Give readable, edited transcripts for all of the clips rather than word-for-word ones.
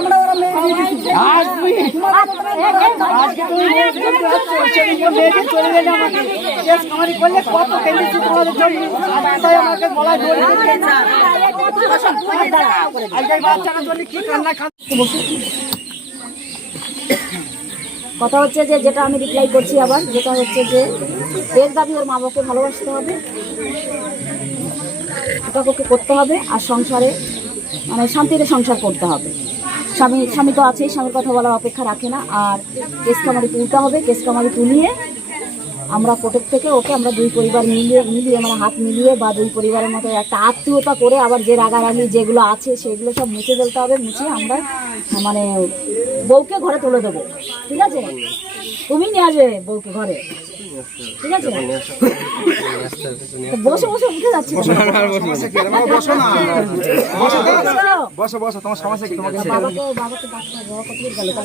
আমরা ওরা মেয়ে চলে গেলে আমাকে খামারি করলে কত কেন্দ্রিত তোমাদের জন্য তাই আমাকে বলা জোর বাচ্চারা জন্য কি কান্না কথা হচ্ছে যে যেটা আমি রিপ্লাই করছি আবার যেটা হচ্ছে যে এর দাবি ওর মা বাবাকে ভালোবাসতে হবে, ওকে করতে হবে আর সংসারে মানে শান্তিতে সংসার করতে হবে। স্বামী তো আছেই, স্বামীর কথা বলার অপেক্ষা রাখে না। আর কেস কামারি তুলতে হবে, কেস কামারি তুলিয়ে আমরা কোর্টের থেকে ওকে আমরা দুই পরিবার মিলিয়ে মানে হাত মিলিয়ে বা দুই পরিবারের মতো একটা আত্মীয়তা করে আবার যে রাগারাগি যেগুলো আছে সেগুলো সব মুছে ফেলতে হবে। মুছে আমরা মানে বউকে ঘরে তুলে দেবো। ঠিক আছে, তুমি নিয়ে আসবে বউকে ঘরে, ঠিক আছে? বসে বসে উঠে যাচ্ছে,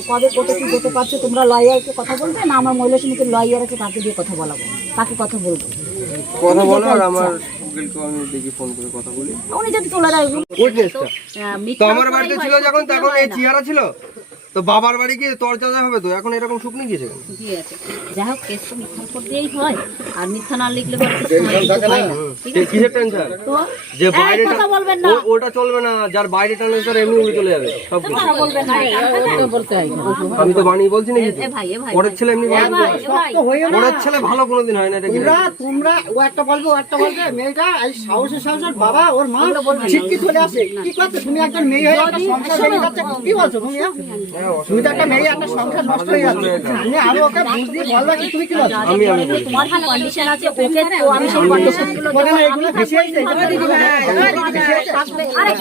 কবে কোর্টে কি যেতে পারছো তোমরা? লয়ারকে কথা বলবে না আমার মহিলা সমিতির লয়ার আছে তাকে দিয়ে কথা বলাবো, তাকে কথা বলবো, কথা বলো। আর আমার আমি দেখি ফোন করে কথা বলি। উনি যদি তোলা যায় তো আমার বাড়িতে ছিল যখন তখন এই চেহারা ছিল, তো বাবার বাড়ি গিয়ে তরজা হবে তো এখন এরকম শুকনি গিয়েছে কেন? যাই হোক কেস তো মিথ্যার উপর দিয়েই হয়, আর মিথ্যা না লিখলে কিসের টেনশন যে বাইরে ওটা চলবে না, যার বাইরে ট্রান্সফার এমনি উড়ে চলে যাবে সব কিছু। আমি তো বানিয়ে বলছি নাকি পরের ছেলে এমনি পরের ছেলে ভালো কোনোদিন হয় না। এটা কি তোমরা ও একটা বলবে ও একটা বলবে, মেয়েটা এই সাহসের বাবা ওর মা ঠিকই চলে আসে। কি করতে তুমি একজন মেয়ে হয়ে একটা সংসার ভেঙে যাচ্ছে, কি বলছো তুমি? তুমি তো একটা মেয়ে, একটা সংসার নষ্ট হয়ে যাচ্ছে। আমি আরো ওকে বুঝিয়ে বলবা কি তুমি কি বলছো? আমি তোমার কন্ডিশন আছে ওকে, তো আমি সেই কন্ডিশনগুলো এগুলো ভেসে আসছে। আরে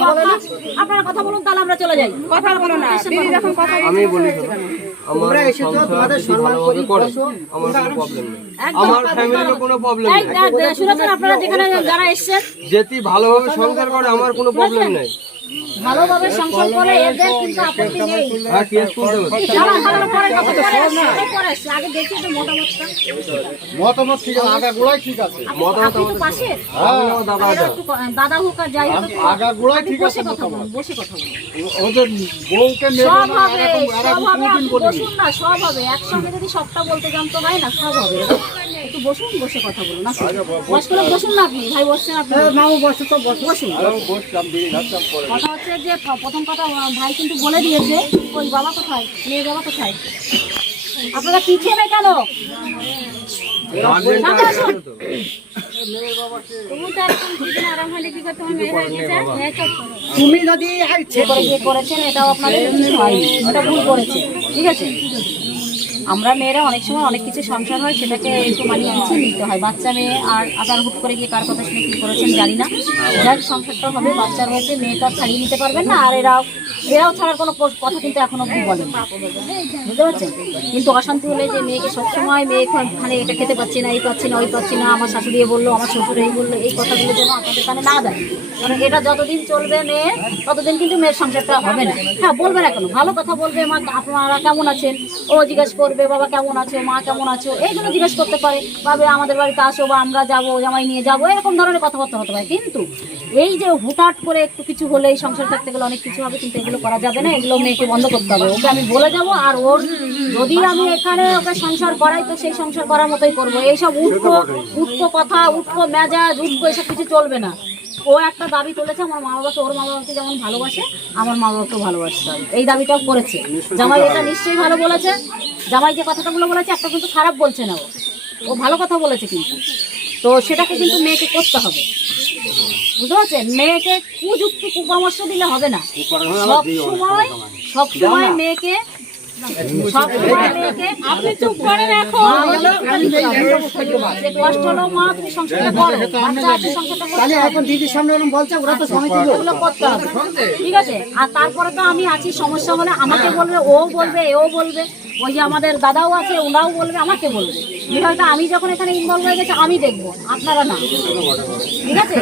আপনারা কথা বলুন তাহলে আমরা চলে যাই। কথা বলো না দিদি, যখন কথা আমি বলি আমরা এসেছো তোমাদের সম্মান করি, বসো, আমার কোনো প্রবলেম নেই, আমার ফ্যামিলিরও কোনো প্রবলেম নেই। শুনেছেন আপনারা যেখানে যারা এসেছেন যেটি ভালোভাবে সংসার করে আমার কোনো প্রবলেম নেই, ভালোভাবে সংসার করে এদের কিন্তু আপত্তি নেই। হ্যাঁ কেস করতে হবে। আগে দেখি তো মতামত ঠিক আছে, আগাগোড়াই ঠিক আছে। মতামত পাশে দাদা হোক আর যাই হোক আগাগোড়াই ঠিক আছে। বসে কথা বলুন, ওদের বউকে মেরে সব হবে, সব হবে। বসুন না, সব হবে একসঙ্গে। যদি সবটা বলতে যান তো হয় না, সব হবে। একটু বসুন, বসে কথা বলুন। বসুন না আপনি, ভাই বসছেন আপনি, মাও বসে তো বসুন। কথা হচ্ছে যে প্রথম কথা ভাই কিন্তু বলে দিয়েছে ওই বাবা কোথায়, মেয়ে বাবা কোথায়, আপনারা পিছিয়ে নেই কেন? তুমি যদি করেছেন এটাও আপনাদের কিছু হয়নি, এটা ভুল করেছে, ঠিক আছে? আমরা মেয়েরা অনেক সময় অনেক কিছু সংসার হয় সেটাকে একটু মানিয়ে গুছিয়ে নিতে হয়। বাচ্চা মেয়ে আর আবার হুট করে গিয়ে কার কথা শুনে কী করেছেন জানি না, যার সংসারটা হবে বাচ্চার হয়েছে, মেয়েটা ছাড়িয়ে নিতে পারবেন না। আর এরাও ছাড়ার কোনো কথা কিন্তু এখন অব্দি বলেন, বুঝতে পারছেন? কিন্তু অশান্তি হলে যে মেয়েকে সবসময় মেয়ে এখানে এটা খেতে পাচ্ছি না, এই পাচ্ছি না, ওই পাচ্ছি না, আমার শাশুড়ি বললো, আমার শ্বশুর এই বললো, এই কথাগুলো যেন আপনাদের কানে না দেয়। কারণ এটা যতদিন চলবে মেয়ে ততদিন কিন্তু মেয়ের সংসারটা হবে না। হ্যাঁ বলবেন এখন, ভালো কথা বলবে, মা আপনারা কেমন আছেন ও জিজ্ঞেস করবে, বাবা কেমন আছো, মা কেমন আছো, এইগুলো জিজ্ঞেস করতে পারে। ভাবে আমাদের বাড়িতে আসো বা আমরা যাবো, জামাই নিয়ে যাবো, এরকম ধরনের কথাবার্তা হতে পারে। কিন্তু এই যে হুটহাট করে একটু কিছু হলে এই সংসার থাকতে গেলে অনেক কিছু হবে, কিন্তু এগুলো করা যাবে না, এগুলো মেয়েকে বন্ধ করতে হবে। ওকে আমি বলে যাবো, আর ওর যদি আমি এখানে ওকে সংসার করাই তো সেই সংসার করার মতোই করবো। এইসব উঠকো কথা, উঠকো মেজাজ, উঠকো এসব কিছু চলবে না। ও একটা দাবি তুলেছে আমার মা বাবাকে, ওর মা বাবাকে যেমন ভালোবাসে আমার মা বাবাকেও ভালোবাসতে হবে, এই দাবিটাও করেছে। জামাই এটা নিশ্চয়ই ভালো বলেছে, জামাই যে কথাগুলো বলেছে একটা কিন্তু খারাপ বলছে না, ও ভালো কথা বলেছে। কিন্তু তো সেটাকে কিন্তু মেয়েকে করতে হবে, বুঝতে পারছেন? মেয়েকে কুযুক্তি কুপরামর্শ দিলে হবে না। সবসময় মেয়েকে আপনি চুপ করে রাখো, কষ্ট হলো মা তুমি সংসারটা করো, বাচ্চা আছে সংসারটা করো, এখন দিদির সামনে ওরকম বলছে, ওরা তো এগুলো করতে হবে, ঠিক আছে? আর তারপরে তো আমি আছি, সমস্যা হলে আমাকে বলবে, ও বলবে, এও বলবে, ওই যে আমাদের দাদাও আছে, ওনাও বলবে, আমাকে বলবে। বিষয়টা আমি যখন এখানে ইনভলভ হয়ে গেছি আমি দেখবো, আপনারা না, ঠিক আছে?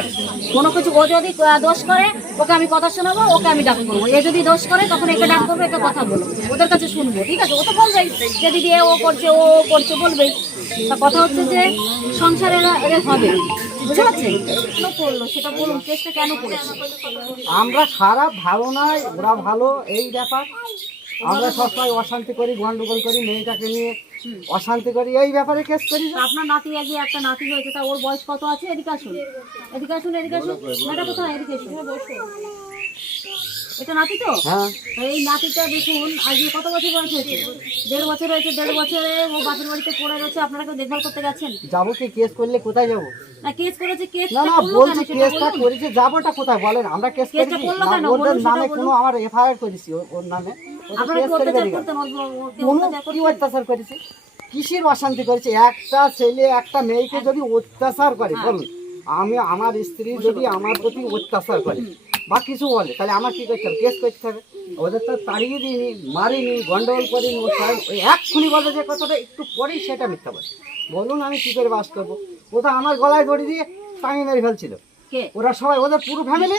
কোনো কিছু ও যদি দোষ করে ওকে আমি কথা শোনাবো, ওকে আমি ডাক করবো। এ যদি দোষ করে তখন একে ডাক করবো, একে কথা বলবো, ওদের কাছে শুনবো, ঠিক আছে? ও তো বলবেই যে দিদি ও করছে, ও করছে, বলবেই। তা কথা হচ্ছে যে সংসারে এর হবে, বুঝতে পারছেন? কেন করলো সেটা বলুন, কেসটা কেন করেছে? আমরা খারাপ ভালো নয়, ওরা ভালো, এই ব্যাপার। আমরা সবসময় অশান্তি করি, গন্ডগোল করি, মেয়েটাকে নিয়ে অশান্তি করি, এই ব্যাপারে কেস করি। তা আপনার নাতি, আগে একটা নাতি হয়েছে, তা ওর বয়স কত আছে? এদিকে আসুন, এদিকে আসুন, এদিকে আসুন। মেয়েটা কোথায়? এদিকে আসুন। এটা নাতি তো? হ্যাঁ, তো এই নাতিটা দেখুন আজকে কত বছর বয়স হয়েছে? 1.5 বছর হয়েছে। 1.5 বছরে ও বাপের বাড়িতে পড়ে রয়েছে, আপনারা কেউ দেখভাল করতে গেছেন? যাবো কি? কেস করলে কোথায় যাবো? না, কেস করেছে, কেস না না, বলছি কেসটা করেছে, যাবোটা কোথায় বলেন? আমরা কেস করেছি কেসটা করলো না, কেন? ওদের বলুন সেটা নামে বলুন। কোনো আমার এফআইআর করেছি ওর নামে। ওদের আপনারা কেস কি করে অত্যাচার বেরিয়ে গেল। করতেন? ওকে কোনো অত্যাচার কি করতেন? অত্যাচার করেছে? কিসের অশান্তি করেছে? একটা ছেলে একটা মেয়েকে যদি অত্যাচার করে, বলুন, আমি আমার স্ত্রী যদি আমার প্রতি অত্যাচার করে বা কিছু বলে, তাহলে আমার কি করতে হবে? কেস করতে হবে। ওদের তো তাড়িয়ে দিইনি, মারিনি, গন্ডগোল করিনি। ওই এক্ষুনি বলবে যে কথাটা একটু পরেই সেটা মিথ্যা বলে। বলুন আমি কি করে বাস করবো? ও তো আমার গলায় দড়ি দিয়ে টাঙিয়ে মেরে ফেলছিল। কে? ওরা সবাই, ওদের পুরো ফ্যামিলি।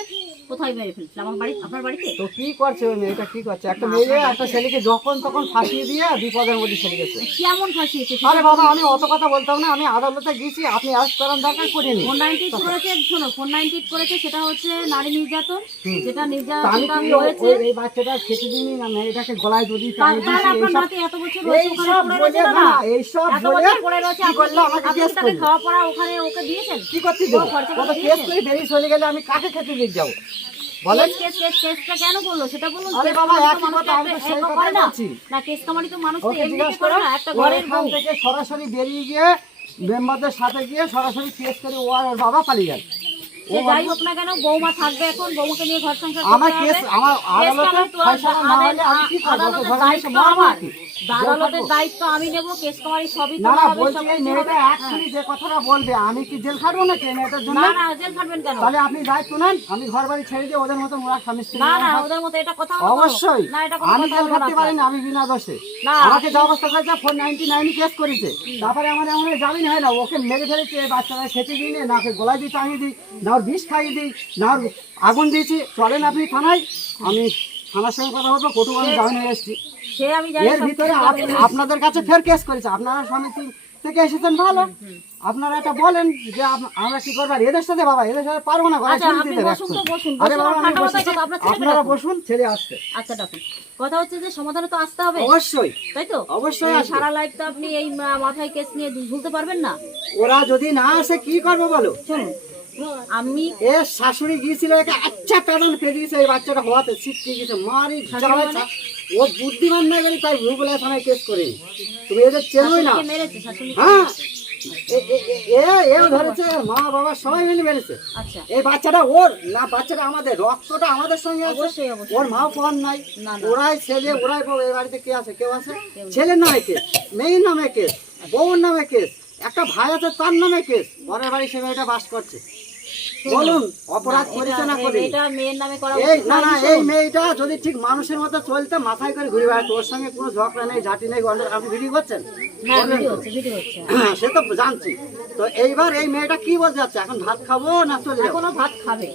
কোথায় মেরে ফেলছিল? আমার বাড়ি? আপনার বাড়িতে? তো কি করছে ওই মেয়েটা? কি করছে? একটা মেয়ে একটা ছেলেকে যখন তখন ফাঁসিয়ে দিয়ে বিপদের মধ্যে ছেড়ে গেছে। কেমন ফাঁসিয়েছে? আরে বাবা, আমি অত কথা বলতাম না, আমি আদালতে গেছি, আপনি আজ করার দরকার করিনি। 498 করেছে, শোনো, 498 করেছে, সেটা হচ্ছে নারী নির্যাতন, যেটা তা আমি নির্যাতন কি হয়েছে। এই বাচ্চাটা খেতে দিইনি না মেয়েটাকে গলায় দড়ি টাঙিয়ে তাহলে দিয়েছি? আপনার নাতি এত বছর রয়েছে ওখানে পড়ে রয়েছে না? এইসব এত বলে বছর পড়ে রয়েছে, কি করলো? আমাকে আপনি কেস কি তাকে করলো। খাওয়া পড়া ওখানে ওকে দিয়েছেন? কি করতে দেবো? ও খরচা কত করে কেস দিয়েছে? করে বেরিয়ে চলে গেলে আমি কাকে খেতে দিয়ে যাবো বলেন? কেসটা কেন করলো সেটা বলুন। আরে কেস বাবা, কামারি তো একই মানুষ কথা, আমি তো একটা- সেই একা কথাই করে না। বলছি। না, কেস কামারি তো মানুষ তো ওকে এমনিতে জিজ্ঞাসা করে করো, না, একটা ও ঘরের এখান বউ। থেকে সরাসরি বেরিয়ে গিয়ে মেম্বারদের সাথে গিয়ে সরাসরি কেস করে ও আর ওর বাবা পালিয়ে যায়। সে যাই হোক না কেন, বৌমা থাকবে এখন, বৌমাকে নিয়ে ঘর সংসার আমার করতে কেস, হবে। আমার কেস আদালতে কামারি তো ফয়সালা না হলে আমি কি করবো? আদালতের ঘরে দায়িত্ব এসে মারবো আমার। নাকি? আদালতের দায়িত্ব আমি নেবো, কেস কামারি সবই না তো না, হবে, বলছি সব এই কিছু মেয়েটা হবে। এক্ষুনি যে কথাটা বলবে, আমি কি জেল খাটবো নাকি এই মেয়েটার জন্য? না না, জেল খাটবেন কেন? তাহলে আপনি দায়িত্ব নেন, আমি ঘর বাড়ি ছেড়ে দিয়ে ওদের মতো ওরা স্বামী স্ত্রী না না, থাক- ওদের মতো এটা কথা হলো? অবশ্যই না, এটা কোনো আমি কথা জেল হলো না খাটতে আপনার। পারি না, আমি বিনা দোষে। না। আমাকে যে অবস্থা করেছে 499 কেস করেছে, তারপরে আমার এমন জামিন হয় না, ওকে মেরে ফেলেছে, এই বাচ্চারা খেতে দিই না, ওকে গলায় দিয়ে টাঙিয়ে দিই, না ওর বিষ খাইয়ে দিই, না ওর আগুন দিয়েছি। চলেন আপনি থানায়, আমি থানার সঙ্গে কথা বলবো, কোর্টে আমি জামিন হয়ে এসেছি। সে আমি জানি এর সব ভিতরে কিছু হবে। আপনাদের কাছে ফের কেস করেছে, আপনারা সমিতি থেকে এসেছেন, ভালো। আপনারা এটা বলেন যে আমরা কি করবো? আর এদের সাথে বাবা, এদের সাথে পারবো না, গলায় আচ্ছা, ছুরি আপনি দিতে হবে বসুন তো, এখন। বসুন, আরে বসুন, বাবা, আর আমি ঠান্ডা মাথায় বসেছি, কথা, আপনার ছেলেকে আপনারা ডাকুন। বসুন, ছেলে আসছে। আচ্ছা, ডাকুন। কথা হচ্ছে যে সমাধানে তো আসতে হবে, অবশ্যই তাই তো? অবশ্যই এই আসবে। সারা লাইফ তো আপনি এই মাথায় কেস নিয়ে ঝুলতে পারবেন না। ওরা যদি না আসে কি করবো বলো? শুনুন, আমি এ শাশুড়ি গিয়েছিল, একে আচ্ছা প্যাটার্ন পেরিয়েছে, এই বাচ্চাটা হওয়াতে ছিটকে গেছে, মারি জ্বালাচ্ছে। ও বুদ্ধিমান না গেলে তাই ভুলগুলো থানায় কেস করে। তুমি এদের চেনোই না। শাশুড়িকে মেরেছে, শাশুড়ি। হ্যাঁ, এও ধরেছে, মা বাবা সবাই মিলে মেরেছে। আচ্ছা, এই বাচ্চাটা ওর না, বাচ্চাটা আমাদের, রক্তটা আমাদের সঙ্গে আছে। অবশ্যই, অবশ্যই। ওর মাও কম নাই, না, না। ওরাই ছেলে, ওরাই বউ। এই বাড়িতে কে আছে? কেউ আছে? ছেলের নামে কেস, মেয়ের নামে কেস, বউর নামে কেস, একটা ভাই আছে তার নামে কেস। পরের বাড়ি সে মেয়েটা বাস করছে। বলুন অপরাধ করেছে না করে? এটা মেয়ের নামে করা এই উচিত না না, হয়নি, এই শুনুন। মেয়েটা যদি ঠিক মানুষের মতো চলতে, মাথায় করে ঘুরে বেড়াতো, ওর সঙ্গে কোনো ঝগড়া নেই, ঝাঁটি নেই, গন্ডগোল। আপনি ভিডিও করছেন? হ্যাঁ, ভিডিও হচ্ছে, ভিডিও হচ্ছে। সে তো জানছি। তো এইবার এই মেয়েটা কি বলতে যাচ্ছে? এখন ভাত খাবো না চলে যাবো? এখনো ভাত খাবে।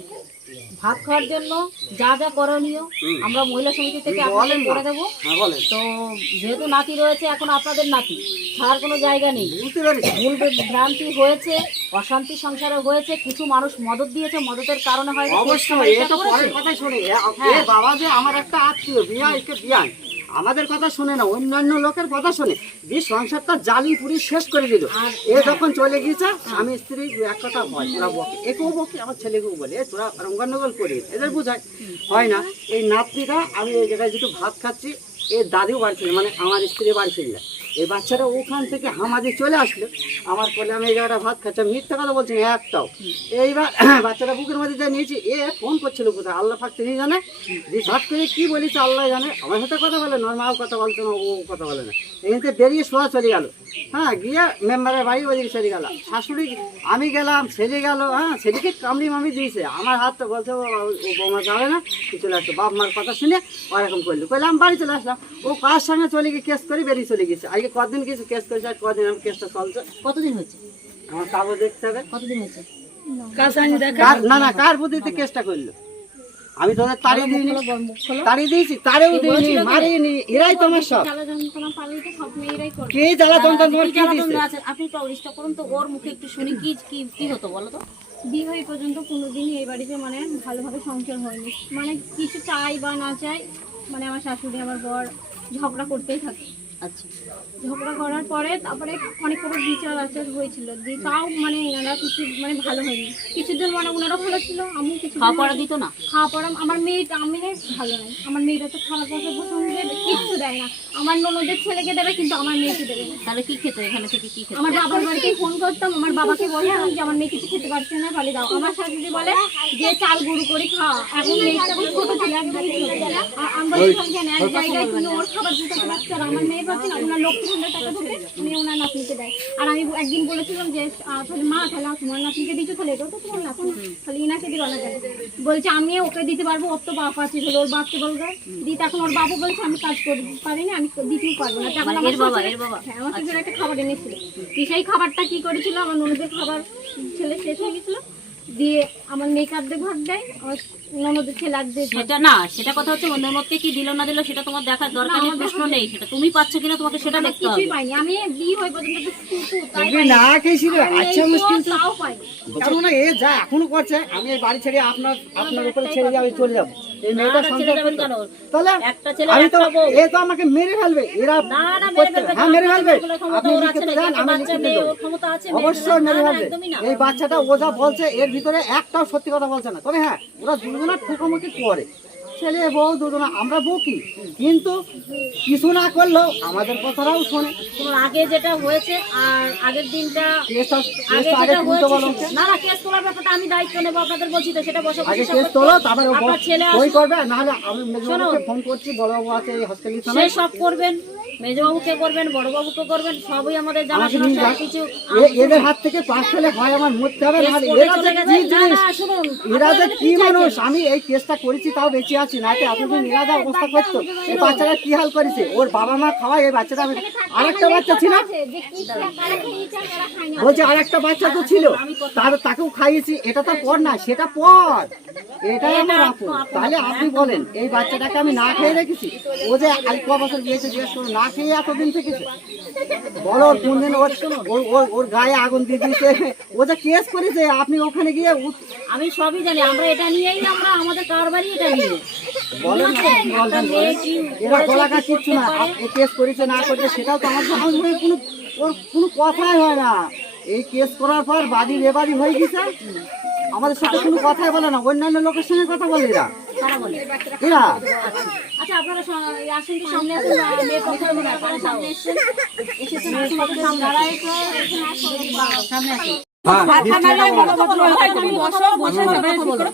ভাত খাওয়ার জন্য যা যা করণীয় আমরা মহিলা সমিতি থেকে আপনাদের বলেন না। করে দেবো। হ্যাঁ বলেন। তো যেহেতু নাতি রয়েছে, এখন আপনাদের নাতি, ছাড়ার কোনো জায়গা নেই। বুঝতে পেরেছি। ভুল ভ্রান্তি হয়েছে, অশান্তি সংসারে হয়েছে, কিছু মানুষ মদত দিয়েছে, মদতের কারণে হয়তো অবশ্যই, এটা এ তো করেছে। পরের কথা শুনে। হ্যাঁ। এ বাবা যে আমার একটা আত্মীয়, বিয়া, একে বিয়ান, আমাদের কথা শুনে না, অন্যান্য লোকের কথা শুনে যে সংসারটা জালি পুরি শেষ করে দিল। এ যখন চলে গিয়েছে, আমি স্ত্রী এক কথা হয়, তোরা বকে, একেও বকে, আমার ছেলেকেও বলে, এ তোরা রঙ্গনগল করি, এদের বুঝায় হয় না। এই নাতনিটা, আমি এই জায়গায় যেটু ভাত খাচ্ছি, এর দাদিও বাড়ি ছিল, মানে আমার স্ত্রী বাড়ি ছিল, এই বাচ্চাটা ওখান থেকে হামাদি চলে আসলো আমার কোলে, আমি এই জায়গাটা ভাত খাচ্ছি, মিথ্যা কথা বলছি না একটাও। এইবার বাচ্চাটা বুকের মধ্যে যা নিয়েছি, এ ফোন করছিল কোথায় আল্লাহ পাক তিনি জানে, হঠাৎ করে কি বলেছে আল্লাহ জানে, আমার সাথে কথা বলে নর্মাল কথা বলতো না, ও কথা বলে না, এখানে বেরিয়ে শোয়া চলে গেল। হ্যাঁ, গিয়ে মেম্বারের বাড়ি ওদিকে চলে গেল, শাশুড়ি আমি গেলাম, ছেলে গেল, হ্যাঁ ছেলেকে কামড়ি মামি দিয়েছে, আমার হাত তো বলছে ও বৌমা যাবে না, তুই চলে আসতো, বাপ মার কথা শুনে ওরকম করলো, কইলাম বাড়ি চলে আসলাম। ও কার সঙ্গে চলে গিয়ে কেস করে বেরিয়ে চলে গেছে। আজকে কদিন কিছু কেস করেছে, আর কদিন আমি কেসটা চলছে, কতদিন হয়েছে? আমার কাগজ দেখতে হবে। কতদিন হয়েছে? না না, কার বুদ্ধিতে কেসটা করলো? আমি তোদের তাড়িয়ে দিইনি, তাড়িয়ে দিয়েছি, তাড়িয়েও দিইনি, মারিনি, এরাই তোমার সব। কে জ্বালা যন্ত্রণা তোমার কি দিয়েছে? আপনি একটু অরিষ্ট করুন তো, ওর মুখে একটু শুনি কি কি কি হতো বলো তো। বিয়ে হয়ে পর্যন্ত কোনোদিনই এই বাড়িতে মানে ভালোভাবে সংসার হয়নি, মানে কিছু চাই বা না চাই মানে আমার শাশুড়ি আমার বর ঝগড়া করতেই থাকে। আচ্ছা, ঝগড়া করার পরে তারপরে অনেক রকম বিচার আচার হয়েছিল, দিয়ে তাও মানে এনারা কিছু মানে ভালো হয়নি। কিছুদিন মানে ওনারা ভালো ছিল, আমিও কিছু খাওয়া পড়া দিত না? খাওয়া পড়া আমার মেয়েটা আমি ভালো নাই, আমার মেয়েটা তো খাওয়া পড়া পছন্দ কিচ্ছু দেয় না, আমার ননদের ছেলেকে দেবে কিন্তু আমার মেয়েকে দেবে না। তাহলে কি খেতো এখানে থেকে? কি খেতো? আমার বাবার বাড়িতে ফোন করতাম, আমার বাবাকে বলতাম যে আমার মেয়ে কিছু খেতে পারছে না, পালিয়ে দাও। আমার শাশুড়ি বলে যে চাল গুঁড়ো করে খাওয়া, এখন মেয়েটা এখন ছোট ছিল, একদমই ছোট ছিল। আর আমরা কেন এক জায়গায় কিন্তু ওর খাবার দিতে পারছি, আর আমার মেয়ে পাচ্ছে না, ওনার লক্ষ্মী ভান্ডার টাকা থেকে উনি ওনার নাতনিকে দেয়। আর আমি একদিন বলেছিলাম যে তাহলে মা তাহলে তোমার নাতনিকে দিচ্ছ, তাহলে এটাও তো তোমার নাতনি, তাহলে ইনাকে দিল না কেন? বলছে আমি ওকে দিতে পারবো, ওর তো বাপ আছে, তাহলে ওর বাপকে বলবে দিতে। এখন ওর বাবু বলছে আমি কাজ করতে পারিনি, আমি দিতেই পারবো না। তখন আমার বাবা হ্যাঁ, আমার শ্বশুর একটা খাবার এনেছিল, সেই খাবারটা কি করেছিল, আমার ননদের খাবার ছেলে শেষ হয়ে গেছিল, দিয়ে আমার মেয়েকে আর্ধেক ভাগ দেয়, আমার ননদের ছেলে আর্ধেক ভাগ। সেটা না, সেটা কথা হচ্ছে অন্য মতকে কি দিল না দিল সেটা তোমার দেখার দরকার নেই, প্রশ্ন নেই, সেটা তুমি পাচ্ছ কিনা তোমাকে সেটা আমার দেখতে হবে। কিছুই পাইনি, আমি বিয়ে হয়ে পর্যন্ত তো শুধু তাই তুমি না খেয়েছিল, আচ্ছা মুশকিল তো। তাও পাইনি। কেননা এ যা এখনো করছে, আমি এই বাড়ি ছেড়ে আপনার উপরে ছেড়ে দিয়ে আমি চলে যাবো। এই মেয়েটা না, ছেড়ে সংসার যাবেন করতে, কেন? তাহলে একটা ছেলে আমি তো একটা বউ। এ তো আমাকে মেরে ফেলবে, এরা না না, মেরে করতে- ফেলবে হ্যাঁ না, মেরে ফেলবে, বলে ক্ষমতা আপনি ওর আছে লিখিত নাকি? দেন, একটা আমি বাচ্চা লিখিত মেয়ে, দেবো। ওর ক্ষমতা আছে, মেরে অবশ্যই ফেলবে। মেরে না, না, ফেলবে। একদমই না। এই বাচ্চাটা ও যা বলছে এর ভিতরে একটাও সত্যি কথা বলছে না, তবে হ্যাঁ ওরা দুজনের ঠুকামুখি করে, ছেলে বউ দুজনা, আমরা বউ কি, কিন্তু কিছু না করলেও আমাদের কথাটাও শোনে। তোমার আগে যেটা হয়েছে আর আগের দিনটা কেসটা আগে আগে যেটা তুলতে বলো, হয়েছে, না না, কেস তোলার ব্যাপারটা আমি দায়িত্ব নেবো, আপনাদের বলছি তো, সেটা বসে আগে বসে কেস তোলো, তারপরে ও আপনার ছেলে ওই আসুক, করবে, নাহলে আমি মেজবাবুকে ফোন করছি, বড়বাবু আছে এই হসপিটালে সে থানায়, সব করবেন, মেজবাবুকে করবেন, বড়বাবুকে করবেন, সবই আমাদের জানা আমাকে শোনা নিয়ে সব যান। কিছু। এদের হাত থেকে পাশ ফেলে হয় আমার মরতে হবে, কেস নাহলে করে এরা যে চলে কি গেছে। না জিনিস, না, শুনুন, এরা যে আপনারা কি কি মানুষ, চাইছেন? আমি এই কেসটা করেছি তাও বেঁচে আছি, না তো এতদিন এরা যা অবস্থা করতো, এই বাচ্চাটা কি হাল করেছে, ওর বাবা মা খাওয়ায়, এই বাচ্চাটা আরেকটা বাচ্চা ছিল, যে কি তারা খেয়েছে আর তারা খায় না। বলছে আরেকটা বাচ্চা তো ছিল, তাকেও খাইয়েছি, এটা তো পর না, সেটা পর, এটাই আমার আপন। তাহলে আপনি বলেন এই বাচ্চাটাকে আমি না খেয়ে রেখেছি, ও যে আজ ক বছর গিয়েছে জিজ্ঞেস করুন, না খেয়ে এতদিন থেকেছে, বলো ওর কোন দিন ওর গায়ে আগুন দিয়ে দিয়েছে, ও যে কেস করেছে, আপনি ওখানে গিয়ে আমি সবই জানি, আমরা এটা নিয়েই আমরা আমাদের কারবারই এটা নিয়ে বলেন না, কি বলবেন বলেন? এরা গলাকা কিচ্ছু না, এই কেস করেছে না করেছে সেটাও তো আমার মনে হয় কোনো, ওর কোনো কথাই হয় না, এই কেস করার পর বাদী বেবাদী হয়ে গেছে, আমাদের সাথে কোনো কথাই বলে না, অন্যান্য লোকের সঙ্গে কথা বলে এরা, তারা বলে। এরা আচ্ছা, আপনারা আসেন তো, সামনে আসুন, মেয়ের কথা বলুন, আপনারা সামনে এসেছেন, এসেছেন, আসুন, আপনারা সামনে সামনে আসুন।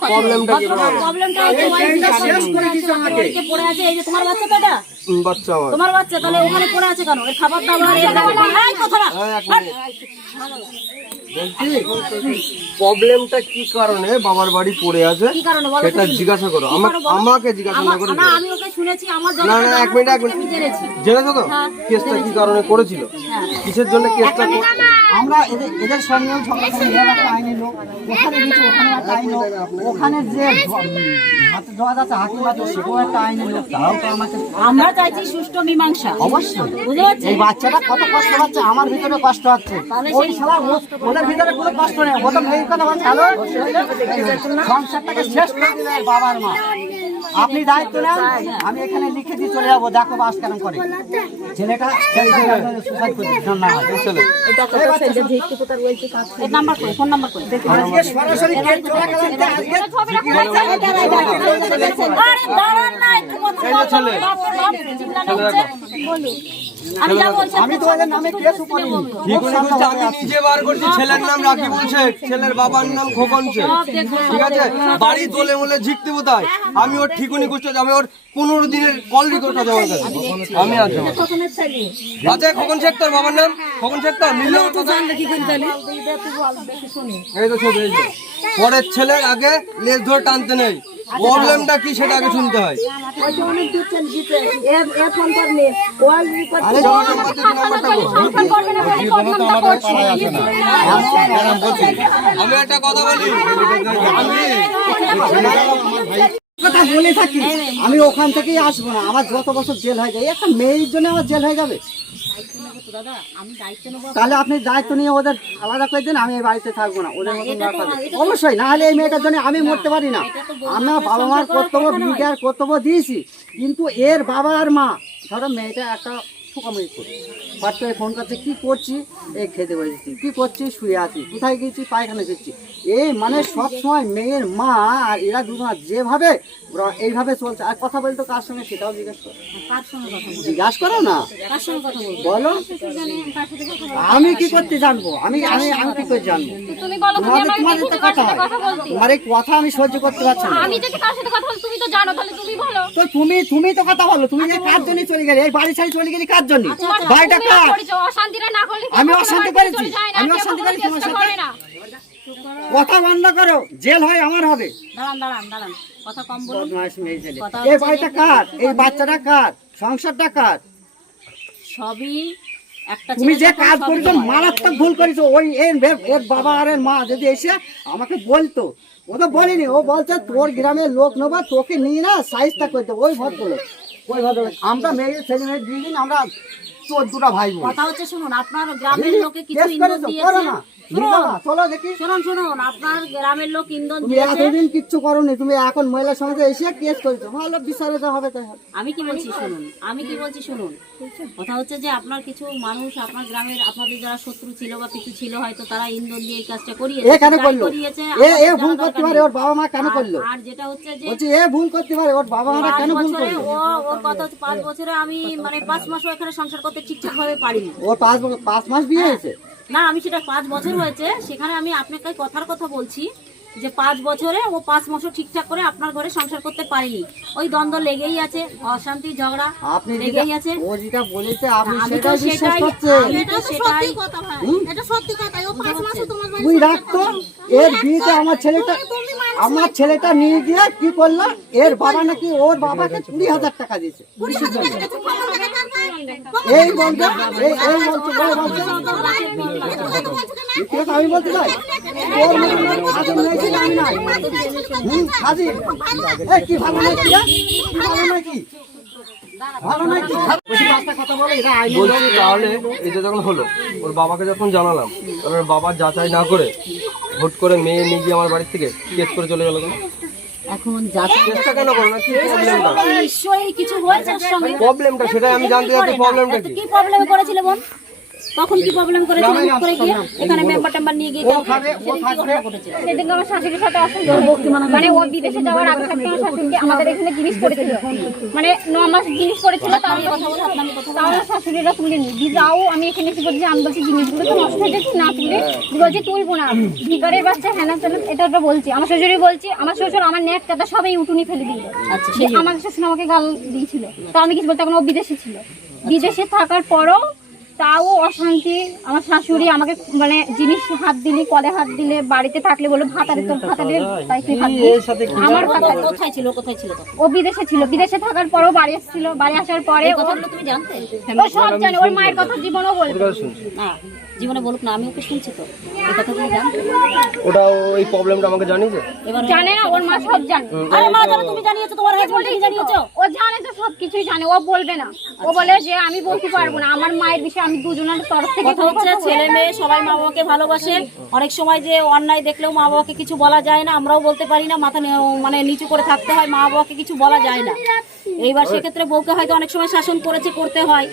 প্রবলেমটা কি প্রবলেমটা হচ্ছে ওইদিকে পড়ে আছে, এই যে তোমার বাচ্চা তো এটা? বাচ্চা আমার তোমার বাচ্চা, তাহলে ওখানে পড়ে আছে কেন? এর খাবার দাবার এই কথাটা প্রবলেমটা কি কারণে বাবার বাড়ি পড়ে আছে কি কারণে বলো তো সেটা শুনি। জিজ্ঞাসা করো, কি কারণে বলো? আমাকে জিজ্ঞাসা না করে না, আমি ওকে শুনেছি, আমার না না এক মিনিট আমি জেনেছি। জেনেছো তো হ্যাঁ, কেসটা কি কারণে করেছিল, হ্যাঁ। কিসের জন্য কেসটা আমরা এদের সঙ্গেও ঝগড়া করি, এরা একটা আইনি লোক, ওখানে গেছে ওখানে একটা আইনি লোক, ওখানে যে হাতে জজ আছে হাকিম আছে সেটাও একটা আইনি লোক, তারাও তো আমাকে, আমরা চাইছি সুষ্ঠু মীমাংসা, অবশ্যই বুঝতে পারছি। এই বাচ্চাটা কত কষ্ট পাচ্ছে, আমার ভিতরে কষ্ট হচ্ছে, ওই শালা ওদের ভিতরে কোনো কষ্ট নেই, ও তো এই কথা বলছে হ্যালো সংসারটাকে শেষ করে দিলে বাবার মা, আপনি দায়িত্ব নেন, আমি এখানে লিখে দিয়ে চলে যাবো, দেখো বাস কেন করে ছেলেটা সুসাইড করে না হয় ছেলে এর নাম্বার করে, ফোন নাম্বার করে। আজকে সরাসরি কেস চলাকালীন আজকে আরে দাঁড়ান না, একটু কথা বলবো। ছেলে। চিল্লানো হচ্ছে। বলুন। আমি যাবো ওই আমি তো ওদের নামে কেসও করিনি। ঠিকুনি করছে, আমি নিজে বার করছি। ছেলের নাম রাকিবুল শেখ, ছেলের বাবার নাম খোকন শেখ, ঠিক আছে? বাড়ি দোলে মোলে ঝিকতে কোথায়, আমি ওর ঠিকুনি করছি, আমি ওর 15 দিনের কল রেকর্ড আছে আমার কাছে। আমি আছি আছে খোকন শেখ, তোর বাবার নাম খোকন শেখ, তোর মিললে ওর কথা। এই তো ছবি, এই যে। পরের ছেলের আগে লেজ ধরে টানতে নেই, প্রবলেমটা কি সেটা আগে শুনতে হয়। আরে আমি একটা কথা বলি, কথা বলে থাকি, আমি ওখান থেকেই আসবো না। আমার যত বছর জেল হয়ে যায়, একটা মেয়ের জন্য আমার জেল হয়ে যাবে। দাদা আমি দায়িত্ব নেবো। তাহলে আপনি দায়িত্ব নিয়ে ওদের আলাদা করে দিন, আমি এই বাড়িতে থাকবো না, ওদের মতন রাখা যাবে। অবশ্যই, না হলে এই মেয়েটার জন্য আমি মরতে পারি না। আমরা বাবা মার কর্তব্য, বিটার কর্তব্য দিয়েছি, কিন্তু এর বাবা আর মা, ধরো মেয়েটা একটা ফুকামুড়ি করে হঠাৎ করে ফোন করছে, কি করছি, এই খেতে বসেছি, কি করছি, শুয়ে আছি, কোথায় গেছি, পায়খানা করছি। এই মানে সব সময় মেয়ের মা আর এরা দুজনা যেভাবে ওরা এইভাবে চলছে। আর কথা বলতো কার সঙ্গে সেটাও জিজ্ঞেস করো, কার সঙ্গে কথা বলবো? জিজ্ঞাসা করো না, কার সঙ্গে কথা বলবো? বলো। আমি কি করতে জানবো? আমি আমি আমি কি করে জানবো? তুমি বলো, তুমি তোমাদের আমার তোমাদের তো কথা হয়, কথা বলতে। তোমার এই কথা আমি সহ্য করতে পারছি না। আমি যদি কার সাথে কথা বলি তুমি তো জানো, তাহলে তুমি বলো। তো তুমি তো কথা বলো, তুমি যে কার জন্য চলে গেলে, এই বাড়ি ছাড়ি চলে গেলি কার জন্য? বাড়িটা তুমি কার? করেছো, অশান্তিটা না করলে কি আমি আমার অশান্তি বাড়ি করেছি? চলে যায় না, আমি কেউ অশান্তি কখনো করেছি তোমার চেষ্টা সাথে? করে না। কথা বন্ধ করো, জেল হয় আমার হবে। দাঁড়ান কথা কম বলুন। বদমাইশ মেয়ে ছেলে। কথা এই হচ্ছে বাড়িটা যে- কার? এই বাচ্চাটা কার? সংসারটা কার? সবই একটা তুমি ছেলে যে যখন কাজ সবই করেছো তোমার। মারাত্মক ভুল করেছো। ওই এর বাবা আর এর মা যদি এসে আমাকে বলতো, ও তো বলেনি, ও বলছে তোর গ্রামের লোক নেবো, তোকে নিয়ে না সাইজটা করতে। ওই ভদ্রলোক, ওই ভদ্রলোক। আমরা মেয়ে ছেলে মেয়ে দিয়ে দিন, আমরা 14টা ভাই বোন। কথা হচ্ছে শুনুন, আপনার গ্রামের লোকে কিছু কেস ইন্ধন করেছো, দিয়েছে। করো না। নিয়ে যাবা, চলো দেখি। শুনুন আপনার গ্রামের লোক ইন্ধন তুমি দিয়েছে। এতদিন কিচ্ছু করোনি, তুমি এখন মহিলা সমাজে এসে কেস করেছো। ভালো বিচারে তো হবে, তাই হবে। আমি কি বলছি শুনুন, কথা হচ্ছে যে আপনার কিছু মানুষ আপনার গ্রামের আপনাদের যারা শত্রু ছিল বা কিছু ছিল, হয়তো তারা ইন্ধন দিয়ে এই কাজটা করিয়েছে। এ কেন যাই করলো? করিয়েছে, এ আমাদের ভুল জানা করতে দরকার পারে, নেই। ওর বাবা মা কেন করলো? আর যেটা হচ্ছে যে বলছি এ ভুল করতে পারে, ওর বাবা মারা 5 কেন ভুল বছরে করলো? ওর কথা হচ্ছে 5 বছরে আমি মানে 5 মাসও এখানে সংসার করতে ঠিকঠাক ভাবে পারিনি। ওর 5 মাস বিয়ে হয়েছে। না আমি সেটা 5 বছর হয়েছে, সেখানে আমি আপনাকে কথার কথা বলছি যে 5 বছরে ও 5 মাসও ঠিকঠাক করে আপনার ঘরে সংসার করতে পারেনি। ওই দ্বন্দ্ব লেগেই আছে, অশান্তি ঝগড়া আপনি লেগেই আছে। ও যেটা বলেছে আপনি আমি তো সেটাই বিশ্বাস সেটাই করছেন। আমি তো সেটাই তুই রাখতো এর বিয়েতে আমার ছেলেটা নিয়ে গিয়ে কি করলো? এর বাবা নাকি ওর বাবাকে 20,000 টাকা দিয়েছে পুলিশের জন্য। এই বলছে, এই বলছে, ওই বলছে। ঠিক আছে, আমি বলতে চাই তোর মতন আদম হয়েছে আমি নাই। হাজির। এই কি ভালো নাকি? কি ভালো নাকি? ভালো নাকি? বেশি পাঁচটা কথা বলে, এটা আইন। বলছি তাহলে এটা যখন হলো, ওর বাবাকে যখন জানালাম, তখন ওর বাবা যাচাই না করে হুট করে মেয়ে নিয়ে গিয়ে আমার বাড়ির থেকে কেস করে চলে গেল কেন? এখন যাচ্ছে চেষ্টা কেন করো না? কি প্রবলেমটা? নিশ্চয়ই কিছু হয়েছে ওর সঙ্গে। প্রবলেমটা সেটাই আমি জানতে চাচ্ছি, প্রবলেমটা কি? কি প্রবলেম করেছিল বোন? তখন কি প্রবলেম করেছিল? হুট করে গিয়ে এখানে মেম্বার টেম্বার নিয়ে গিয়ে ও খাবে, ও থাকবে। সেদিন আমার শাশুড়ির সাথে আসুন, মানে ও বিদেশে যাওয়ার আগে থাকতে আমার শাশুড়িকে আমাদের এখানে জিনিস করেছিল, মানে 9 মাস জিনিস করেছিল। তাও আমার শাশুড়িরা তুলেনি। দি যাও, আমি এখানে এসে বলছি, আমি বলছি জিনিসগুলো তো নষ্ট হয়ে যাচ্ছে, না তুলে বলছি তুলবো না, ভিকারের বাচ্চা হ্যাঁ না চলে, এটা ওটা বলছি। আমার শ্বশুরি বলছি, আমার শ্বশুর আমার নেট কাটা সবাই উঠুনি ফেলে দিল। আমার শ্বশুর আমাকে গাল দিয়েছিল, তো আমি কিছু বলতে, এখন ও বিদেশে ছিল। বিদেশে থাকার পরও তাও অশান্তি। আমার শাশুড়ি আমাকে মানে জিনিস হাত দিলি, কলে হাত দিলে, বাড়িতে থাকলে বলে ভাতারে তোর ভাতারে, তাই তুই হাত দিস। আমার ভাতারে কোথায় ছিল তখন? ও বিদেশে ছিল, বিদেশে থাকার পরও বাড়ি এসেছিল। বাড়ি আসার পরে এই কথাগুলো তুমি জানতে? ও সব জানে, ওর মায়ের কথা জীবনও বলবে। না জীবনে বলুক না, আমি ওকে শুনছি তো, এই কথা তুমি জানতে? ওটা এই প্রবলেমটা আমাকে জানিয়েছে। এবার জানে না, ওর মা সব জানে। আরে মা জানো, তুমি জানিয়েছো, তোমার হাজবেন্ড কি জানিয়েছো? ও জানে তো, সব কিছুই জানে, ও বলবে না। ও বলে যে আমি বলতে পারবো না, আমার মায়ের বিষয়ে আমি দুজনের তরফ থেকে কথা হচ্ছে ছেলে মেয়ে সবাই মা বাবাকে ভালোবাসে। অনেক সময় যে অন্যায় দেখলেও মা বাবাকে কিছু বলা যায় না, আমরাও বলতে পারি না, মাথা মানে নিচু করে থাকতে হয়, মা বাবাকে কিছু বলা যায় না। এইবার সেক্ষেত্রে বউকে হয়তো অনেক সময় শাসন করতে হয়।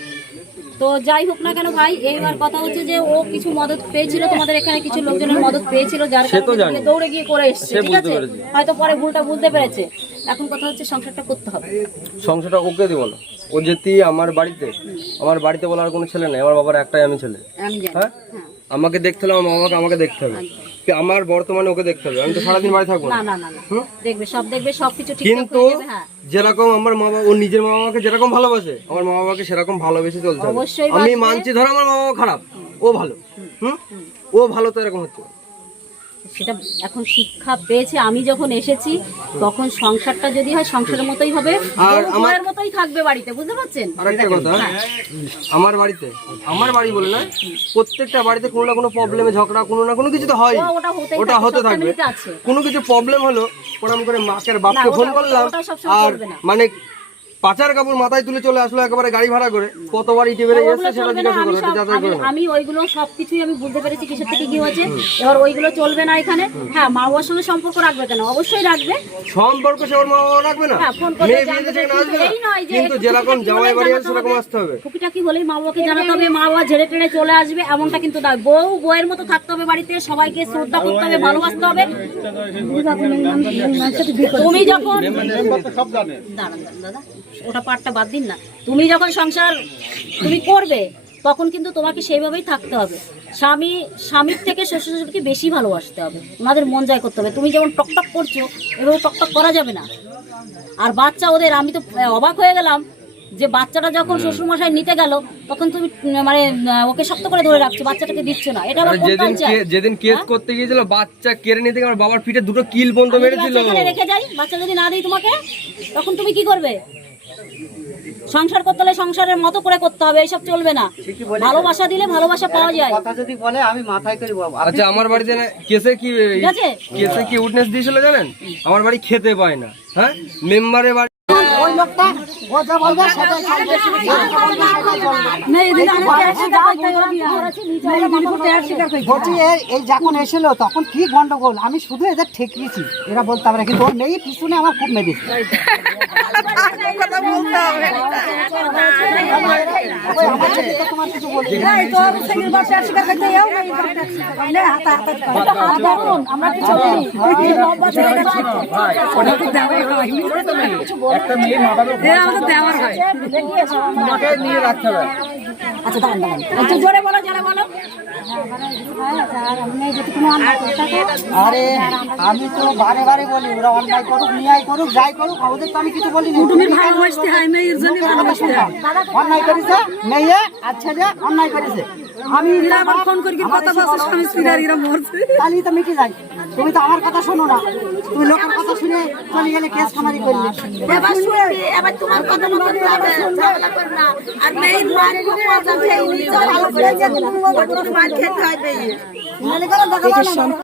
তো যাই হোক না কেন ভাই, এইবার কথা হচ্ছে যে ও কিছু মদত পেয়েছিল, তোমাদের এখানে কিছু লোকজনের মদত পেয়েছিল, যার কারণে দৌড়ে গিয়ে করে এসেছে। ঠিক আছে, হয়তো পরে ভুলটা বুঝতে পেরেছে। এখন কথা হচ্ছে সংসারটা করতে হবে। সংসারটা ওকে দিব না, ও যেতে আমার বাড়িতে বলার কোনো ছেলে নেই, আমার বাবার একটাই আমি ছেলে। আমি জানি। হ্যাঁ, আমাকে দেখতে হলে আমার বাবাকে আমাকে দেখতে হবে, কি আমার বর্তমানে ওকে দেখতে হবে। আমি তো সারাদিন বাড়ি থাকবো না না। না না না। দেখবে সবকিছু ঠিক কিন্তু হয়ে যাবে। হ্যাঁ যেরকম আমার মা বাবা, ও নিজের মা বাবাকে যেরকম ভালোবাসে, আমার মা বাবাকে সেরকম ভালোবেসে চলতে হবে। অবশ্যই আমি বাসবে। মানছি, ধরো আমার মা বাবা খারাপ, ও ভালো, ও ভালো তো এরকম হচ্ছে। সেটা এখন শিক্ষা পেয়েছে। আমি যখন এসেছি তখন সংসারটা যদি হয় সংসারের মতোই হবে, আর আমার মতোই থাকবে বাড়িতে, বুঝতে পারছেন? আরেকটা কথা, আমার বাড়ি বলে না, প্রত্যেকটা বাড়িতে কোনো না কোনো প্রবলেমে ঝগড়া কোনো না কোনো কিছু তো হয়, ওটা হতে থাকবে। আছে। কোনো কিছু প্রবলেম হলো প্রণাম করে মাকে আর বাপকে ফোন করলাম, ওটা সবসময় আর চলবে না। মানে পাচার কাপড় মাথায় তুলে চলে আসলো একেবারে গাড়ি ভাড়া করে, কতবার ইটে বেড়ে ওগুলো এসেছে সেটা চলবে না। জিজ্ঞাসা করো, এটা যাচাই করো না। আমি ওইগুলো সবকিছুই আমি বুঝতে পেরেছি কিসের থেকে কি হয়েছে। এবার ওইগুলো চলবে না এখানে। হ্যাঁ, মা বাবার সঙ্গে সম্পর্ক রাখবে কেন, অবশ্যই রাখবে। সম্পর্ক সে ওর মা বাবা রাখবে না, হ্যাঁ, ফোন করে মেয়ে জানবে, বিয়ে থেকে আসবে না, এই নয় যে কিন্তু একটু যেরকম টুকিটাকি জামাই হলেই বাড়ি আছে জানাতে সেরকম হবে। আসতে হবে। টুকিটাকি হলেই মা বাবাকে জানাতে হবে, মা বাবা ঝেড়ে টেড়ে চলে আসবে এমনটা কিন্তু নয়। বউয়ের মতো থাকতে হবে বাড়িতে, সবাইকে শ্রদ্ধা করতে হবে, ভালোবাসতে হবে। তুমি যখন দাঁড়ান দাদা, ওটা পার্টটা বাদ দিন না। তুমি যখন সংসার তুমি করবে তখন কিন্তু তোমাকে সেইভাবেই থাকতে হবে। স্বামীর থেকে শ্বশুর শাশুড়িকে বেশি ভালোবাসতে হবে, ওনাদের মন জয় করতে হবে। তুমি যেমন টকটক করছো এভাবে টকটক করা যাবে না। আর বাচ্চা ওদের, আমি তো অবাক হয়ে গেলাম যে বাচ্চাটা যখন শ্বশুরমশাই নিতে গেল তখন তুমি মানে ওকে শক্ত করে ধরে রাখছো, বাচ্চাটাকে দিচ্ছ না। এটা আবার কোন কালচার? যেদিন কেস করতে গিয়েছিল বাচ্চা কেড়ে নিতে গিয়ে আমার বাবার পিঠে দুটো কিল বন্ধ মেরেছিল। বাচ্চা এখানে রেখে যাই, বাচ্চা যদি না দিই তোমাকে, তখন তুমি কি করবে? সংসার করতে হলে সংসারের মতো করে করতে হবে, এইসব চলবে না। ভালোবাসা দিলে ভালোবাসা পাওয়া যায়। কথা যদি বলে আমি মাথায় করি বাবা। আচ্ছা, আমার বাড়িতে কেসে ঠিক আছে? কি উইটনেস দিয়েছিল জানেন? আমার বাড়ি খেতে পায় না, হ্যাঁ, মেম্বারের বাড়ি। ওই লোকটা ও যা বলবে সেটাই চলবে, ও যা বলবে সেটাই চলবে। বলছি এই যখন এসেছিল তখন কি গন্ডগোল, আমি শুধু এদের ঠেকিয়েছি, এরা বলতে পারে, কিন্তু ওর মেয়ে পিছনে আমার খুব মেরেছে। তোমার কিছু বলি আমরা কিছু বলি। আচ্ছা দাঁড়ান দাঁড়ান, একটু জোরে বলো, জোরে বলো। আরে আমি তো বারে বারে বলি ওরা অন্যায় করুক, নিয়ায় করুক, যাই করুক, ওদের তো আমি কিছু বলিনি। অন্যায় করেছে মেয়ে আর ছেলে, অন্যায় করেছে। আমি ফোন করি কথা বলছে, স্বামী স্ত্রী এরা মরছে, তাহলেই তো মিটে যায়। তুমি তো আমার কথা শোনো না, তুমি লোকের কথা শুনে চলে গেলে কেস খামারি করলে। এবার তোমার কথা মতো ঝামেলা করো না। আর মেয়ে মার খেতে হয়।